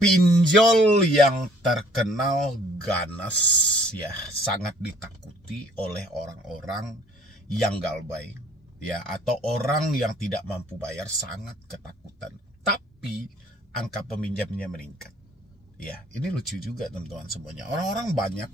Pinjol yang terkenal ganas ya, sangat ditakuti oleh orang-orang yang galbay ya, atau orang yang tidak mampu bayar sangat ketakutan. Tapi angka peminjamnya meningkat. Ya, ini lucu juga teman-teman semuanya. Orang-orang banyak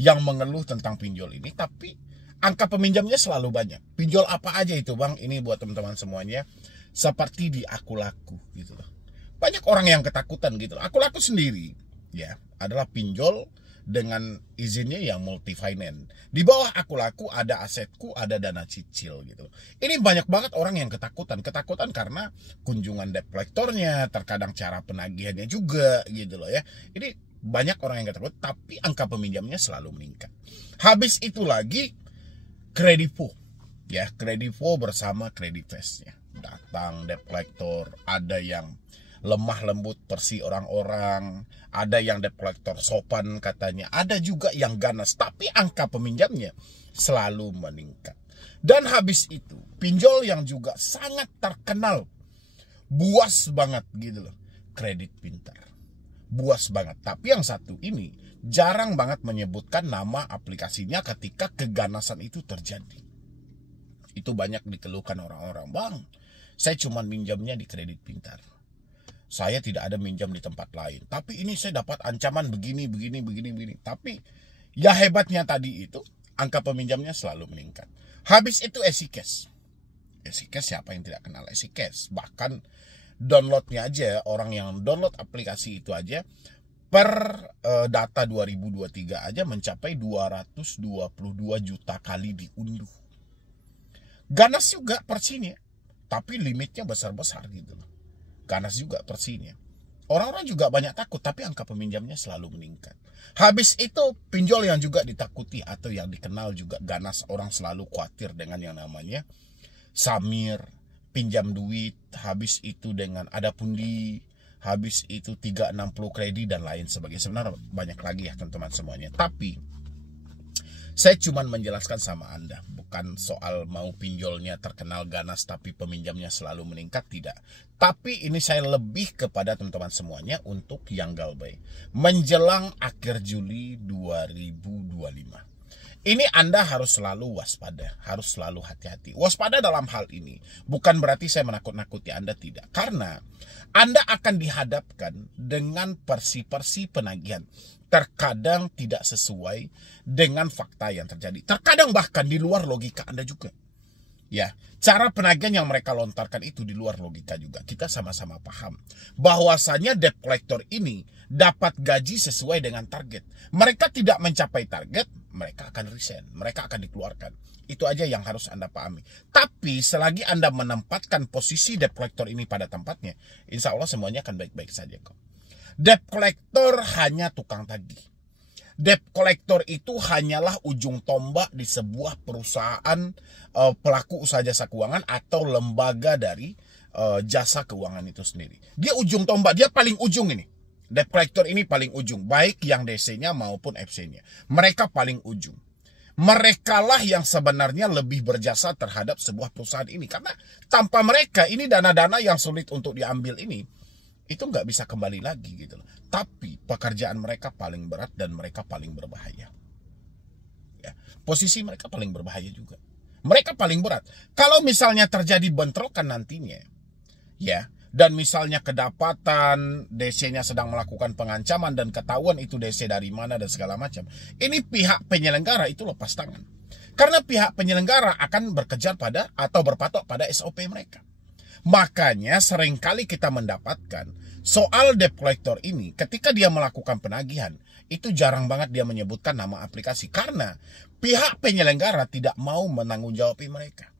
yang mengeluh tentang pinjol ini, tapi angka peminjamnya selalu banyak. Pinjol apa aja itu, Bang? Ini buat teman-teman semuanya. Seperti di Akulaku gitu loh. Banyak orang yang ketakutan gitu. Akulaku sendiri ya adalah pinjol dengan izinnya yang multi finance. Di bawah Akulaku ada asetku, ada dana cicil gitu. Ini banyak banget orang yang ketakutan karena kunjungan debt collectornya, terkadang cara penagihannya juga gitu loh ya. Ini banyak orang yang ketakutan, tapi angka peminjamnya selalu meningkat. Habis itu lagi Kredivo ya, Kredivo bersama Creditfast-nya datang debt collector, ada yang lemah lembut persi orang-orang, ada yang debt collector sopan katanya, ada juga yang ganas, tapi angka peminjamnya selalu meningkat. Dan habis itu pinjol yang juga sangat terkenal, buas banget gitu loh, Kredit Pintar, buas banget. Tapi yang satu ini jarang banget menyebutkan nama aplikasinya ketika keganasan itu terjadi. Itu banyak dikeluhkan orang-orang, Bang, saya cuma minjamnya di Kredit Pintar, saya tidak ada minjam di tempat lain, tapi ini saya dapat ancaman begini. Tapi ya hebatnya tadi itu angka peminjamnya selalu meningkat. Habis itu EasyCash. EasyCash, siapa yang tidak kenal EasyCash? Bahkan downloadnya aja, orang yang download aplikasi itu aja per data 2023 aja mencapai 222 juta kali diunduh. Ganas juga persinya, tapi limitnya besar-besar gitu loh. Ganas juga persinya. Orang-orang juga banyak takut, tapi angka peminjamnya selalu meningkat. Habis itu pinjol yang juga ditakuti atau yang dikenal juga ganas, orang selalu khawatir dengan yang namanya Samir, pinjam duit, habis itu dengan ada pundi, habis itu 360 kredit dan lain sebagainya. Sebenarnya banyak lagi ya teman-teman semuanya. Tapi saya cuma menjelaskan sama Anda, bukan soal mau pinjolnya terkenal ganas tapi peminjamnya selalu meningkat, tidak. Tapi ini saya lebih kepada teman-teman semuanya untuk yang galbay. Menjelang akhir Juli 2025. Ini Anda harus selalu waspada, harus selalu hati-hati. Waspada dalam hal ini bukan berarti saya menakut-nakuti Anda, tidak. Karena Anda akan dihadapkan dengan persi-persi penagihan. Terkadang tidak sesuai dengan fakta yang terjadi. Terkadang bahkan di luar logika Anda juga. Ya, cara penagihan yang mereka lontarkan itu di luar logika juga. Kita sama-sama paham bahwasanya debt collector ini dapat gaji sesuai dengan target. Mereka tidak mencapai target, mereka akan resign, mereka akan dikeluarkan. Itu aja yang harus Anda pahami. Tapi selagi Anda menempatkan posisi debt collector ini pada tempatnya, insya Allah semuanya akan baik-baik saja kok. Debt collector hanya tukang tagih. Debt collector itu hanyalah ujung tombak di sebuah perusahaan pelaku usaha jasa keuangan atau lembaga dari jasa keuangan itu sendiri. Dia ujung tombak, dia paling ujung ini. Debt collector ini paling ujung, baik yang DC-nya maupun FC-nya. Mereka paling ujung. Merekalah yang sebenarnya lebih berjasa terhadap sebuah perusahaan ini. Karena tanpa mereka, ini dana-dana yang sulit untuk diambil ini, itu nggak bisa kembali lagi gitu loh. Tapi pekerjaan mereka paling berat dan mereka paling berbahaya. Ya, posisi mereka paling berbahaya juga. Mereka paling berat. Kalau misalnya terjadi bentrokan nantinya, ya, dan misalnya kedapatan DC-nya sedang melakukan pengancaman dan ketahuan itu DC dari mana dan segala macam, ini pihak penyelenggara itu lepas tangan. Karena pihak penyelenggara akan berkejar pada atau berpatok pada SOP mereka. Makanya seringkali kita mendapatkan soal debt collector ini ketika dia melakukan penagihan, itu jarang banget dia menyebutkan nama aplikasi karena pihak penyelenggara tidak mau menanggungjawabkan mereka.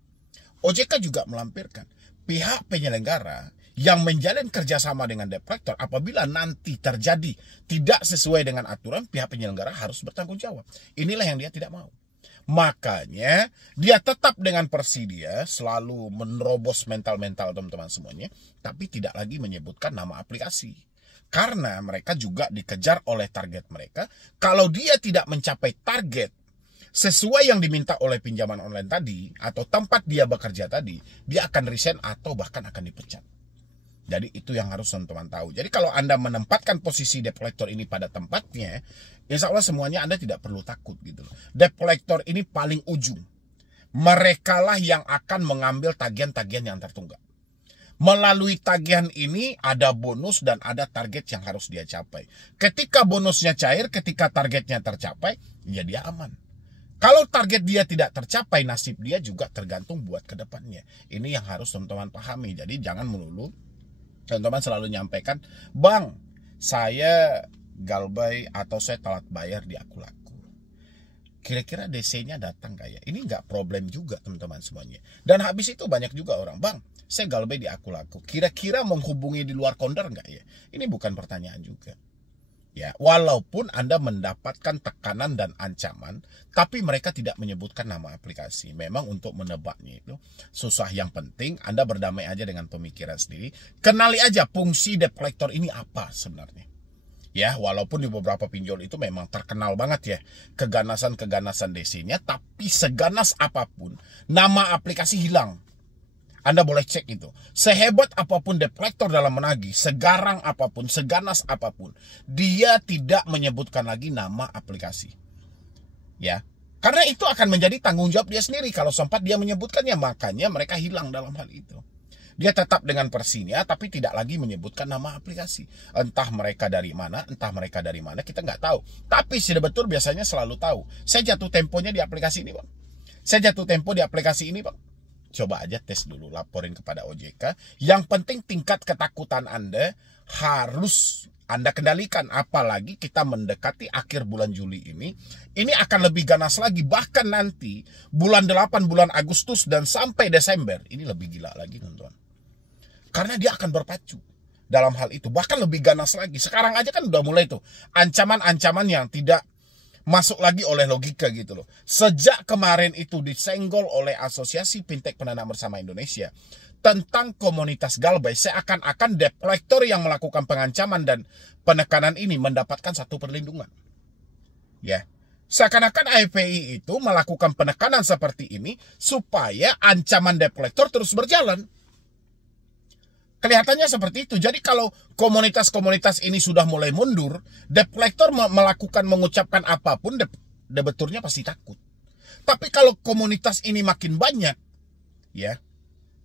OJK juga melampirkan pihak penyelenggara yang menjalin kerjasama dengan debt collector, apabila nanti terjadi tidak sesuai dengan aturan, pihak penyelenggara harus bertanggung jawab. Inilah yang dia tidak mau. Makanya dia tetap dengan persi dia selalu menerobos mental-mental teman-teman semuanya, tapi tidak lagi menyebutkan nama aplikasi. Karena mereka juga dikejar oleh target mereka. Kalau dia tidak mencapai target sesuai yang diminta oleh pinjaman online tadi atau tempat dia bekerja tadi, dia akan resign atau bahkan akan dipecat. Jadi itu yang harus teman-teman tahu. Jadi kalau Anda menempatkan posisi debt collector ini pada tempatnya, insya Allah semuanya Anda tidak perlu takut gitu loh. Debt collector ini paling ujung. Mereka lah yang akan mengambil tagihan-tagihan yang tertunggak. Melalui tagihan ini ada bonus dan ada target yang harus dia capai. Ketika bonusnya cair, ketika targetnya tercapai, ya dia aman. Kalau target dia tidak tercapai, nasib dia juga tergantung buat ke depannya. Ini yang harus teman-teman pahami. Jadi jangan melulu teman-teman selalu nyampaikan, "Bang, saya galbay atau saya telat bayar di aku laku. Kira-kira DC-nya datang gak ya?" Ini nggak problem juga teman-teman semuanya. Dan habis itu banyak juga orang, "Bang, saya galbay di aku laku. Kira-kira menghubungi di luar konder nggak ya?" Ini bukan pertanyaan juga. Ya, walaupun Anda mendapatkan tekanan dan ancaman, tapi mereka tidak menyebutkan nama aplikasi. Memang untuk menebaknya itu susah. Yang penting Anda berdamai aja dengan pemikiran sendiri. Kenali aja fungsi debt collector ini apa sebenarnya. Ya, walaupun di beberapa pinjol itu memang terkenal banget ya keganasan-keganasan DC-nya, tapi seganas apapun nama aplikasi hilang. Anda boleh cek itu. Sehebat apapun debt collector dalam menagih, segarang apapun, seganas apapun, dia tidak menyebutkan lagi nama aplikasi. Ya, karena itu akan menjadi tanggung jawab dia sendiri. Kalau sempat dia menyebutkannya, makanya mereka hilang dalam hal itu. Dia tetap dengan versinya, tapi tidak lagi menyebutkan nama aplikasi. Entah mereka dari mana, kita nggak tahu. Tapi sudah betul biasanya selalu tahu. Saya jatuh temponya di aplikasi ini, Bang. Saya jatuh tempo di aplikasi ini, Bang. Coba aja tes dulu, laporin kepada OJK. Yang penting tingkat ketakutan Anda harus Anda kendalikan. Apalagi kita mendekati akhir bulan Juli ini. Ini akan lebih ganas lagi. Bahkan nanti bulan 8, bulan Agustus dan sampai Desember. Ini lebih gila lagi teman-teman. Karena dia akan berpacu dalam hal itu. Bahkan lebih ganas lagi. Sekarang aja kan udah mulai tuh ancaman-ancaman yang tidak masuk lagi oleh logika gitu loh. Sejak kemarin itu disenggol oleh Asosiasi Fintech Pendanaan Bersama Indonesia tentang komunitas galbay, seakan-akan debt collector yang melakukan pengancaman dan penekanan ini mendapatkan satu perlindungan. Ya, seakan-akan AFPI itu melakukan penekanan seperti ini supaya ancaman debt collector terus berjalan. Kelihatannya seperti itu. Jadi kalau komunitas-komunitas ini sudah mulai mundur, debt collector mengucapkan apapun, debeturnya pasti takut. Tapi kalau komunitas ini makin banyak, ya,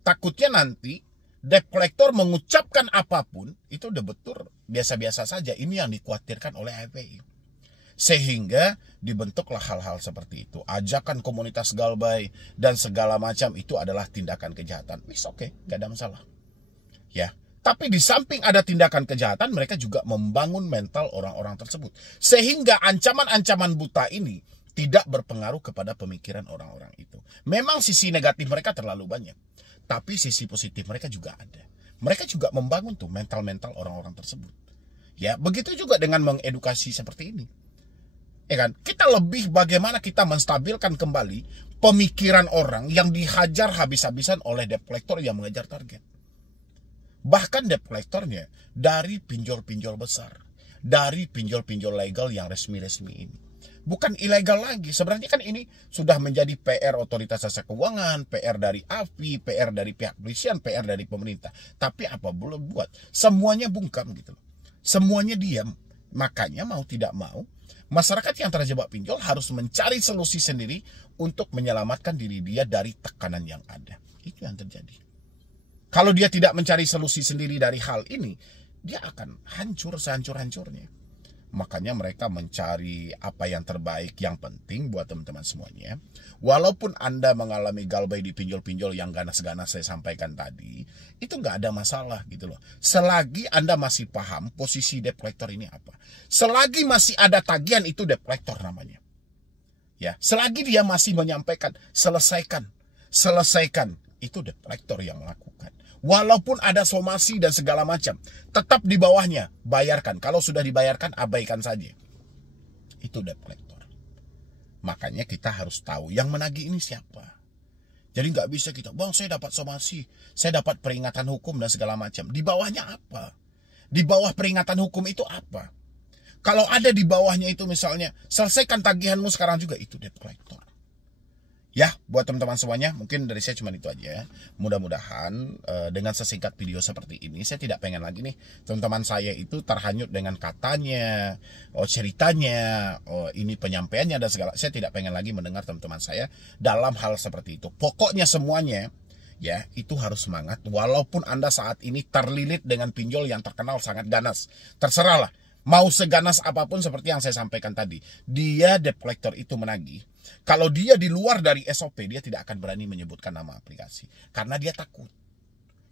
takutnya nanti debt collector mengucapkan apapun, itu debetur biasa-biasa saja. Ini yang dikhawatirkan oleh AFPI. Sehingga dibentuklah hal-hal seperti itu. Ajakan komunitas galbay dan segala macam itu adalah tindakan kejahatan. Oke, gak ada masalah. Ya, tapi di samping ada tindakan kejahatan, mereka juga membangun mental orang-orang tersebut. Sehingga ancaman-ancaman buta ini tidak berpengaruh kepada pemikiran orang-orang itu. Memang sisi negatif mereka terlalu banyak, tapi sisi positif mereka juga ada. Mereka juga membangun tuh mental-mental orang-orang tersebut. Ya, begitu juga dengan mengedukasi seperti ini. Ya kan? Kita lebih bagaimana kita menstabilkan kembali pemikiran orang yang dihajar habis-habisan oleh debt collector yang mengejar target. Bahkan debt collectornya dari pinjol-pinjol besar, dari pinjol-pinjol legal yang resmi-resmi ini. Bukan ilegal lagi. Sebenarnya kan ini sudah menjadi PR Otoritas Jasa Keuangan, PR dari AFI, PR dari pihak polisian, PR dari pemerintah. Tapi apa belum buat? Semuanya bungkam gitu. Semuanya diam. Makanya mau tidak mau, masyarakat yang terjebak pinjol harus mencari solusi sendiri untuk menyelamatkan diri dia dari tekanan yang ada. Itu yang terjadi. Kalau dia tidak mencari solusi sendiri dari hal ini, dia akan hancur sehancur-hancurnya. Makanya mereka mencari apa yang terbaik, yang penting buat teman-teman semuanya. Walaupun Anda mengalami galbay di pinjol-pinjol yang ganas-ganas saya sampaikan tadi, itu nggak ada masalah gitu loh. Selagi Anda masih paham posisi debt collector ini apa. Selagi masih ada tagihan, itu debt collector namanya. Ya, selagi dia masih menyampaikan selesaikan, itu debt collector yang melakukan. Walaupun ada somasi dan segala macam, tetap di bawahnya bayarkan. Kalau sudah dibayarkan, abaikan saja. Itu debt collector. Makanya kita harus tahu yang menagih ini siapa. Jadi nggak bisa kita, "Bang, saya dapat somasi, saya dapat peringatan hukum dan segala macam." Di bawahnya apa? Di bawah peringatan hukum itu apa? Kalau ada di bawahnya itu misalnya, "Selesaikan tagihanmu sekarang juga," itu debt collector. Ya, buat teman-teman semuanya, mungkin dari saya cuma itu aja. Mudah-mudahan dengan sesingkat video seperti ini, saya tidak pengen lagi nih teman-teman saya itu terhanyut dengan katanya, ceritanya, ini penyampaiannya dan segala. Saya tidak pengen lagi mendengar teman-teman saya dalam hal seperti itu. Pokoknya semuanya, ya, itu harus semangat. Walaupun Anda saat ini terlilit dengan pinjol yang terkenal sangat ganas, terserahlah. Mau seganas apapun seperti yang saya sampaikan tadi, dia debt collector itu menagih. Kalau dia di luar dari SOP, dia tidak akan berani menyebutkan nama aplikasi. Karena dia takut.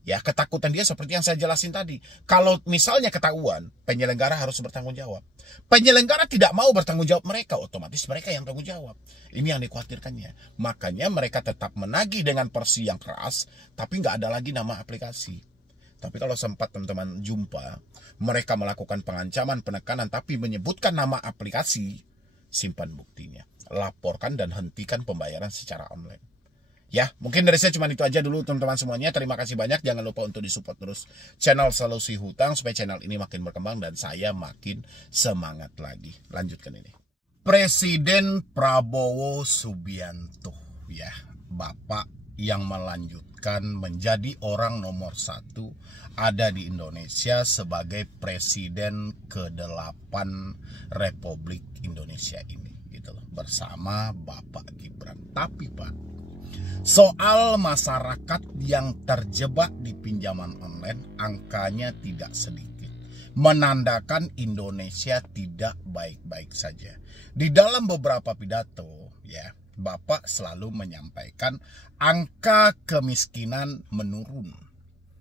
Ya, ketakutan dia seperti yang saya jelasin tadi. Kalau misalnya ketahuan, penyelenggara harus bertanggung jawab. Penyelenggara tidak mau bertanggung jawab mereka, otomatis mereka yang tanggung jawab. Ini yang dikhawatirkannya. Makanya mereka tetap menagih dengan porsi yang keras, tapi nggak ada lagi nama aplikasi. Tapi kalau sempat teman-teman jumpa, mereka melakukan pengancaman, penekanan, tapi menyebutkan nama aplikasi, simpan buktinya. Laporkan dan hentikan pembayaran secara online. Ya, mungkin dari saya cuma itu aja dulu teman-teman semuanya. Terima kasih banyak. Jangan lupa untuk disupport terus channel Solusi Hutang supaya channel ini makin berkembang dan saya makin semangat lagi. Lanjutkan ini. Presiden Prabowo Subianto, ya, Bapak yang melanjutkan menjadi orang nomor 1 ada di Indonesia sebagai Presiden ke-8 Republik Indonesia ini. Bersama Bapak Gibran. Tapi Pak, soal masyarakat yang terjebak di pinjaman online, angkanya tidak sedikit, menandakan Indonesia tidak baik-baik saja. Di dalam beberapa pidato, ya, Bapak selalu menyampaikan angka kemiskinan menurun.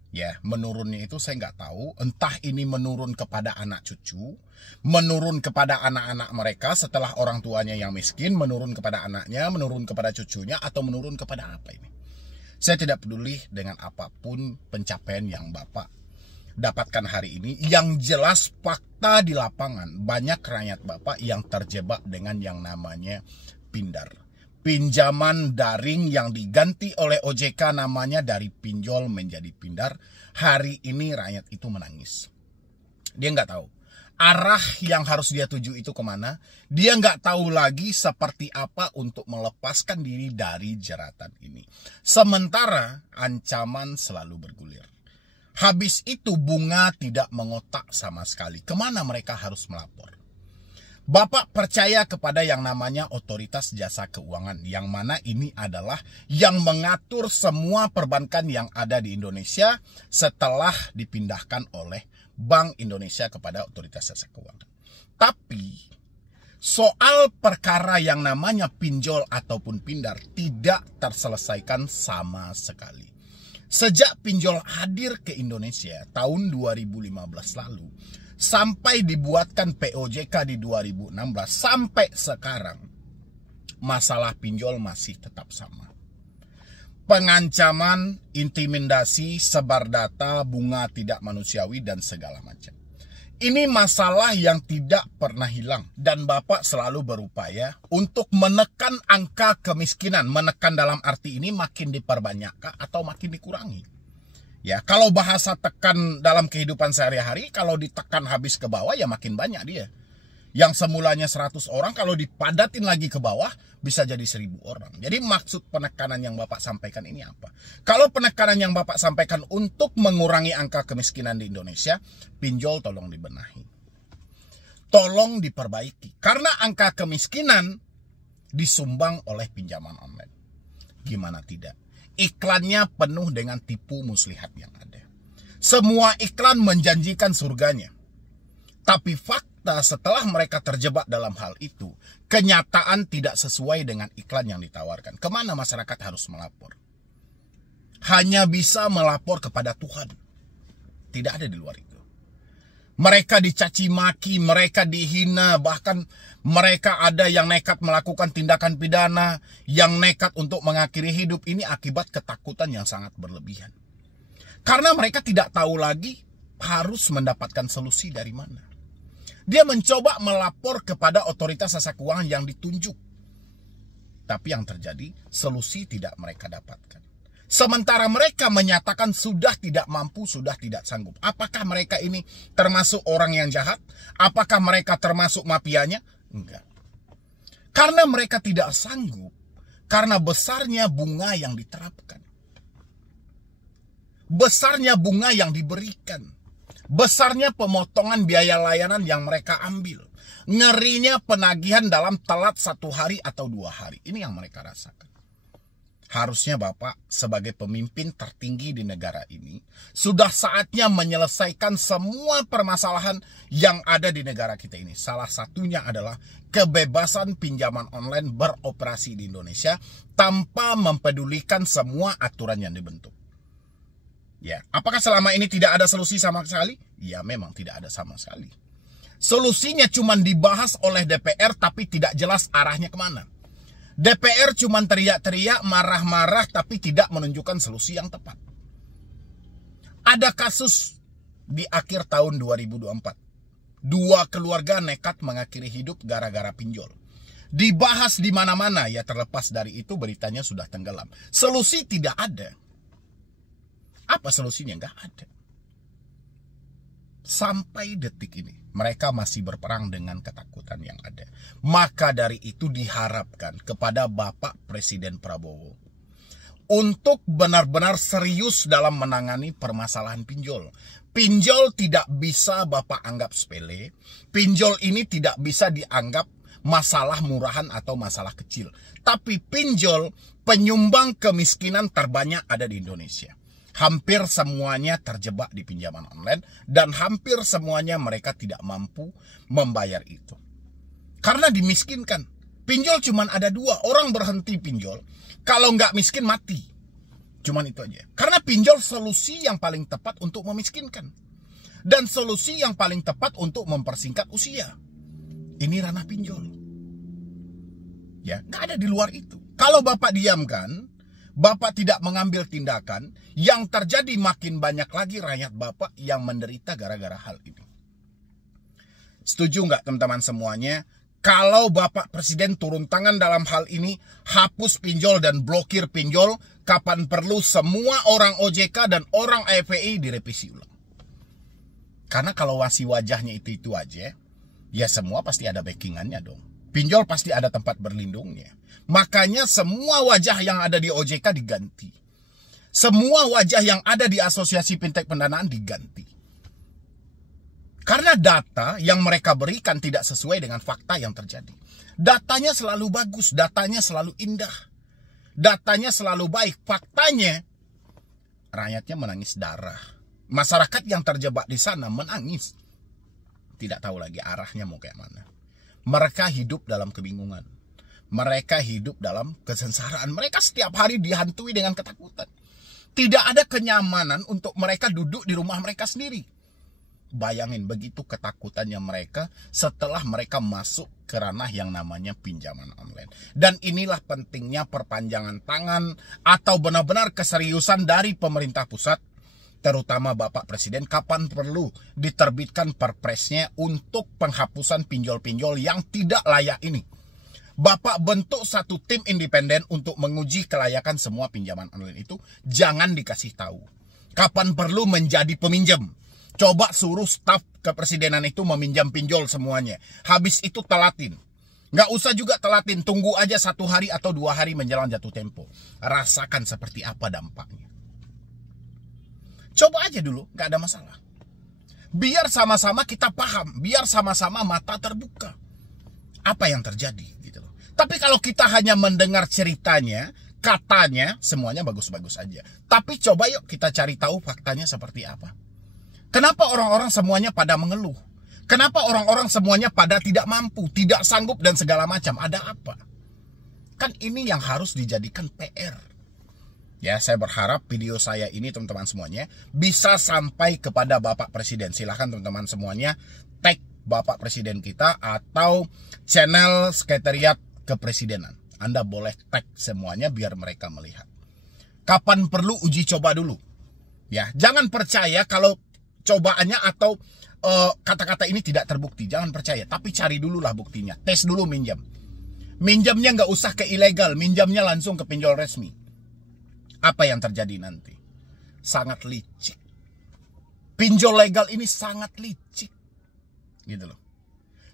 Ya, menurunnya itu saya nggak tahu, entah ini menurun kepada anak cucu, menurun kepada anak-anak mereka setelah orang tuanya yang miskin, menurun kepada anaknya, menurun kepada cucunya, atau menurun kepada apa ini. Saya tidak peduli dengan apapun pencapaian yang Bapak dapatkan hari ini. Yang jelas fakta di lapangan, banyak rakyat Bapak yang terjebak dengan yang namanya pindar. Pinjaman daring yang diganti oleh OJK namanya dari pinjol menjadi pindar. Hari ini rakyat itu menangis. Dia nggak tahu arah yang harus dia tuju itu kemana. Dia nggak tahu lagi seperti apa untuk melepaskan diri dari jeratan ini. Sementara ancaman selalu bergulir. Habis itu bunga tidak mengotak sama sekali. Kemana mereka harus melapor? Bapak percaya kepada yang namanya otoritas jasa keuangan, yang mana ini adalah yang mengatur semua perbankan yang ada di Indonesia setelah dipindahkan oleh Bank Indonesia kepada otoritas jasa keuangan. Tapi soal perkara yang namanya pinjol ataupun pindar tidak terselesaikan sama sekali. Sejak pinjol hadir ke Indonesia tahun 2015 lalu, sampai dibuatkan POJK di 2016 sampai sekarang, masalah pinjol masih tetap sama. Pengancaman, intimidasi, sebar data, bunga tidak manusiawi, dan segala macam. Ini masalah yang tidak pernah hilang. Dan Bapak selalu berupaya untuk menekan angka kemiskinan. Menekan dalam arti ini makin diperbanyakkan atau makin dikurangi. Ya, kalau bahasa tekan dalam kehidupan sehari-hari, kalau ditekan habis ke bawah ya makin banyak dia. Yang semulanya 100 orang kalau dipadatin lagi ke bawah bisa jadi 1000 orang. Jadi maksud penekanan yang Bapak sampaikan ini apa? Kalau penekanan yang Bapak sampaikan untuk mengurangi angka kemiskinan di Indonesia, pinjol tolong dibenahi. Tolong diperbaiki. Karena angka kemiskinan disumbang oleh pinjaman online. Gimana tidak? Iklannya penuh dengan tipu muslihat yang ada. Semua iklan menjanjikan surganya. Tapi fakta setelah mereka terjebak dalam hal itu, kenyataan tidak sesuai dengan iklan yang ditawarkan. Kemana masyarakat harus melapor? Hanya bisa melapor kepada Tuhan. Tidak ada di luar itu. Mereka dicaci maki, mereka dihina, bahkan mereka ada yang nekat melakukan tindakan pidana, yang nekat untuk mengakhiri hidup. Ini akibat ketakutan yang sangat berlebihan. Karena mereka tidak tahu lagi harus mendapatkan solusi dari mana. Dia mencoba melapor kepada otoritas jasa keuangan yang ditunjuk. Tapi yang terjadi, solusi tidak mereka dapatkan. Sementara mereka menyatakan sudah tidak mampu, sudah tidak sanggup. Apakah mereka ini termasuk orang yang jahat? Apakah mereka termasuk mafianya? Enggak. Karena mereka tidak sanggup, Karena besarnya bunga yang diterapkan. Besarnya bunga yang diberikan. Besarnya pemotongan biaya layanan yang mereka ambil. Ngerinya penagihan dalam telat 1 hari atau 2 hari. Ini yang mereka rasakan. Harusnya Bapak sebagai pemimpin tertinggi di negara ini sudah saatnya menyelesaikan semua permasalahan yang ada di negara kita ini. Salah satunya adalah kebebasan pinjaman online beroperasi di Indonesia tanpa mempedulikan semua aturan yang dibentuk. Ya, apakah selama ini tidak ada solusi sama sekali? Ya, memang tidak ada sama sekali. Solusinya cuma dibahas oleh DPR tapi tidak jelas arahnya kemana. DPR cuma teriak-teriak, marah-marah, tapi tidak menunjukkan solusi yang tepat. Ada kasus di akhir tahun 2024. 2 keluarga nekat mengakhiri hidup gara-gara pinjol. Dibahas di mana-mana, ya terlepas dari itu beritanya sudah tenggelam. Solusi tidak ada. Apa solusinya? Nggak ada. Sampai detik ini mereka masih berperang dengan ketakutan yang ada. Maka dari itu diharapkan kepada Bapak Presiden Prabowo untuk benar-benar serius dalam menangani permasalahan pinjol. Pinjol tidak bisa Bapak anggap sepele. Pinjol ini tidak bisa dianggap masalah murahan atau masalah kecil. Tapi pinjol penyumbang kemiskinan terbanyak ada di Indonesia. Hampir semuanya terjebak di pinjaman online dan hampir semuanya mereka tidak mampu membayar itu. Karena dimiskinkan. Pinjol cuma ada 2, orang berhenti pinjol. Kalau nggak miskin mati. Cuman itu aja. Karena pinjol solusi yang paling tepat untuk memiskinkan. Dan solusi yang paling tepat untuk mempersingkat usia. Ini ranah pinjol. Ya, nggak ada di luar itu. Kalau Bapak diamkan, Bapak tidak mengambil tindakan, yang terjadi makin banyak lagi rakyat Bapak yang menderita gara-gara hal ini. Setuju nggak teman-teman semuanya? Kalau Bapak Presiden turun tangan dalam hal ini, hapus pinjol dan blokir pinjol, kapan perlu semua orang OJK dan orang AFPI direvisi ulang. Karena kalau masih wajahnya itu aja, ya semua pasti ada backingannya dong. Pinjol pasti ada tempat berlindungnya. Makanya semua wajah yang ada di OJK diganti. Semua wajah yang ada di Asosiasi Fintech Pendanaan diganti. Karena data yang mereka berikan tidak sesuai dengan fakta yang terjadi. Datanya selalu bagus, datanya selalu indah. Datanya selalu baik, faktanya rakyatnya menangis darah. Masyarakat yang terjebak di sana menangis. Tidak tahu lagi arahnya mau kayak mana. Mereka hidup dalam kebingungan. Mereka hidup dalam kesengsaraan. Mereka setiap hari dihantui dengan ketakutan. Tidak ada kenyamanan untuk mereka duduk di rumah mereka sendiri. Bayangin begitu ketakutannya mereka setelah mereka masuk ke ranah yang namanya pinjaman online. Dan inilah pentingnya perpanjangan tangan atau benar-benar keseriusan dari pemerintah pusat, terutama Bapak Presiden, kapan perlu diterbitkan perpresnya untuk penghapusan pinjol-pinjol yang tidak layak ini. Bapak bentuk satu tim independen untuk menguji kelayakan semua pinjaman online itu. Jangan dikasih tahu. Kapan perlu menjadi peminjam. Coba suruh staf kepresidenan itu meminjam pinjol semuanya. Habis itu telatin. Nggak usah juga telatin. Tunggu aja 1 hari atau 2 hari menjelang jatuh tempo. Rasakan seperti apa dampaknya. Coba aja dulu. Nggak ada masalah. Biar sama-sama kita paham. Biar sama-sama mata terbuka. Apa yang terjadi gitu loh. Tapi kalau kita hanya mendengar ceritanya, katanya semuanya bagus-bagus aja. Tapi coba yuk kita cari tahu faktanya seperti apa. Kenapa orang-orang semuanya pada mengeluh? Kenapa orang-orang semuanya pada tidak mampu, tidak sanggup dan segala macam? Ada apa? Kan ini yang harus dijadikan PR. Ya, saya berharap video saya ini teman-teman semuanya bisa sampai kepada Bapak Presiden. Silahkan teman-teman semuanya tag Bapak Presiden kita atau channel sekretariat kepresidenan. Anda boleh tag semuanya biar mereka melihat. Kapan perlu uji coba dulu. Ya, jangan percaya kalau cobaannya atau kata-kata ini tidak terbukti. Jangan percaya, tapi cari dulu lah buktinya. Tes dulu minjam. Minjamnya nggak usah ke ilegal, minjamnya langsung ke pinjol resmi. Apa yang terjadi nanti? Sangat licik. Pinjol legal ini sangat licik. Gitu loh.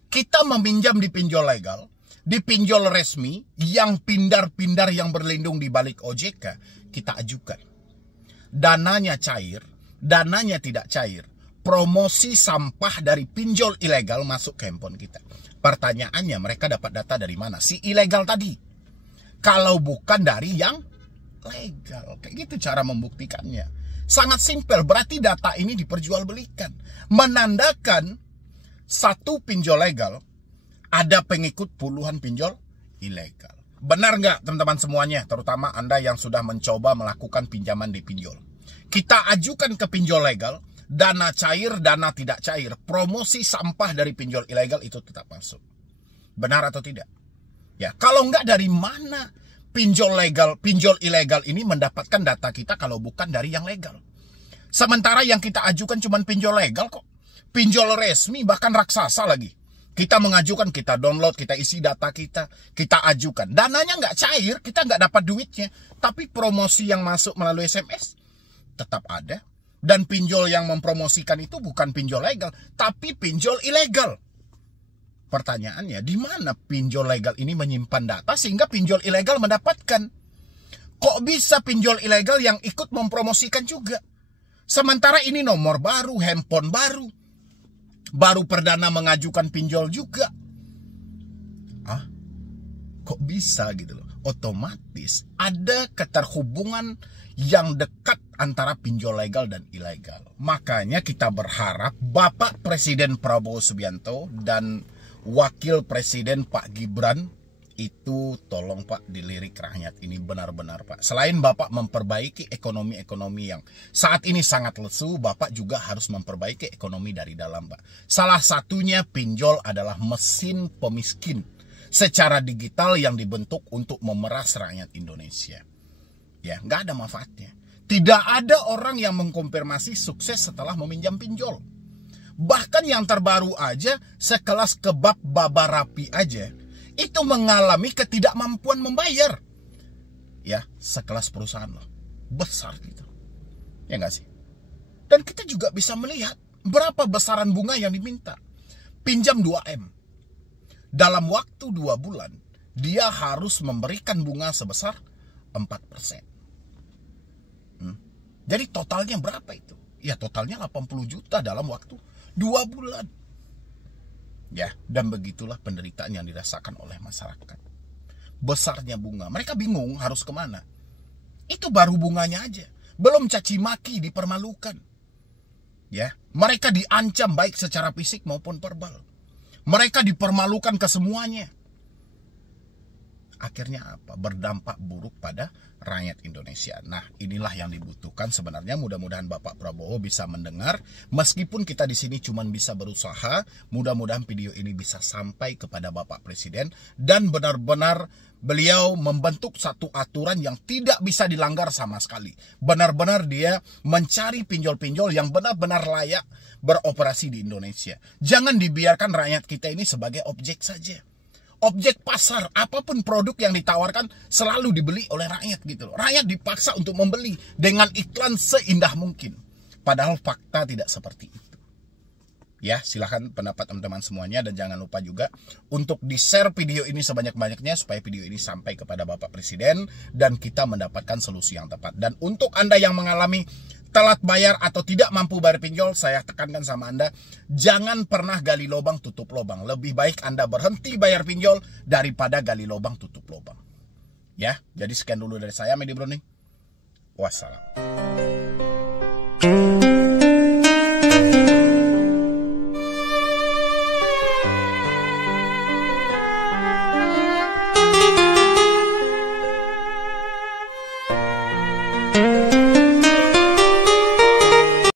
Kita meminjam di pinjol legal, di pinjol resmi yang pindar-pindar yang berlindung di balik OJK, kita ajukan. Dananya cair, dananya tidak cair. Promosi sampah dari pinjol ilegal masuk ke handphone kita. Pertanyaannya, mereka dapat data dari mana? Si ilegal tadi. Kalau bukan dari yang legal. Kayak gitu cara membuktikannya. Sangat simpel, berarti data ini diperjualbelikan. Menandakan satu pinjol legal ada pengikut puluhan pinjol ilegal. Benar nggak teman-teman semuanya? Terutama Anda yang sudah mencoba melakukan pinjaman di pinjol. Kita ajukan ke pinjol legal, dana cair, dana tidak cair. Promosi sampah dari pinjol ilegal itu tetap masuk. Benar atau tidak? Ya, kalau nggak, dari mana pinjol ilegal ini mendapatkan data kita kalau bukan dari yang legal? Sementara yang kita ajukan cuma pinjol legal kok. Pinjol resmi, bahkan raksasa lagi. Kita mengajukan, kita download, kita isi data kita ajukan. Dananya nggak cair, kita nggak dapat duitnya. Tapi promosi yang masuk melalui SMS tetap ada. Dan pinjol yang mempromosikan itu bukan pinjol legal, tapi pinjol ilegal. Pertanyaannya, di mana pinjol legal ini menyimpan data sehingga pinjol ilegal mendapatkan? Kok bisa pinjol ilegal yang ikut mempromosikan juga? Sementara ini nomor baru, handphone baru perdana mengajukan pinjol juga. Kok bisa gitu loh? Otomatis ada keterhubungan yang dekat antara pinjol legal dan ilegal. Makanya kita berharap Bapak Presiden Prabowo Subianto dan Wakil Presiden Pak Gibran itu tolong Pak dilirik rakyat ini benar-benar Pak. Selain Bapak memperbaiki ekonomi yang saat ini sangat lesu, Bapak juga harus memperbaiki ekonomi dari dalam Pak. Salah satunya pinjol adalah mesin pemiskin secara digital yang dibentuk untuk memeras rakyat Indonesia. Ya, nggak ada manfaatnya. Tidak ada orang yang mengkonfirmasi sukses setelah meminjam pinjol. Bahkan yang terbaru aja, sekelas kebab Baba Rapi aja, itu mengalami ketidakmampuan membayar. Ya, sekelas perusahaan loh. Besar gitu. Ya nggak sih? Dan kita juga bisa melihat berapa besaran bunga yang diminta. Pinjam 2M. Dalam waktu 2 bulan, dia harus memberikan bunga sebesar 4%. Jadi totalnya berapa itu? Ya totalnya 80 juta dalam waktu 2 bulan. Ya, dan begitulah penderitaan yang dirasakan oleh masyarakat. Besarnya bunga. Mereka bingung harus kemana. Itu baru bunganya aja. Belum caci maki, dipermalukan. Ya, mereka diancam baik secara fisik maupun verbal. Mereka dipermalukan ke semuanya. Akhirnya apa? Berdampak buruk pada rakyat Indonesia. Nah, inilah yang dibutuhkan sebenarnya. Mudah-mudahan Bapak Prabowo bisa mendengar. Meskipun kita di sini cuma bisa berusaha, mudah-mudahan video ini bisa sampai kepada Bapak Presiden dan benar-benar beliau membentuk satu aturan yang tidak bisa dilanggar sama sekali. Benar-benar dia mencari pinjol-pinjol yang benar-benar layak beroperasi di Indonesia. Jangan dibiarkan rakyat kita ini sebagai objek saja. Objek pasar, apapun produk yang ditawarkan selalu dibeli oleh rakyat gitu loh. Rakyat dipaksa untuk membeli dengan iklan seindah mungkin. Padahal fakta tidak seperti itu. Ya, silahkan pendapat teman-teman semuanya. Dan jangan lupa juga untuk di-share video ini sebanyak-banyaknya supaya video ini sampai kepada Bapak Presiden dan kita mendapatkan solusi yang tepat. Dan untuk Anda yang mengalami telat bayar atau tidak mampu bayar pinjol, saya tekankan sama Anda, jangan pernah gali lubang tutup lubang. Lebih baik Anda berhenti bayar pinjol daripada gali lubang tutup lubang. Ya, jadi sekian dulu dari saya, Medi Browning. Wassalam.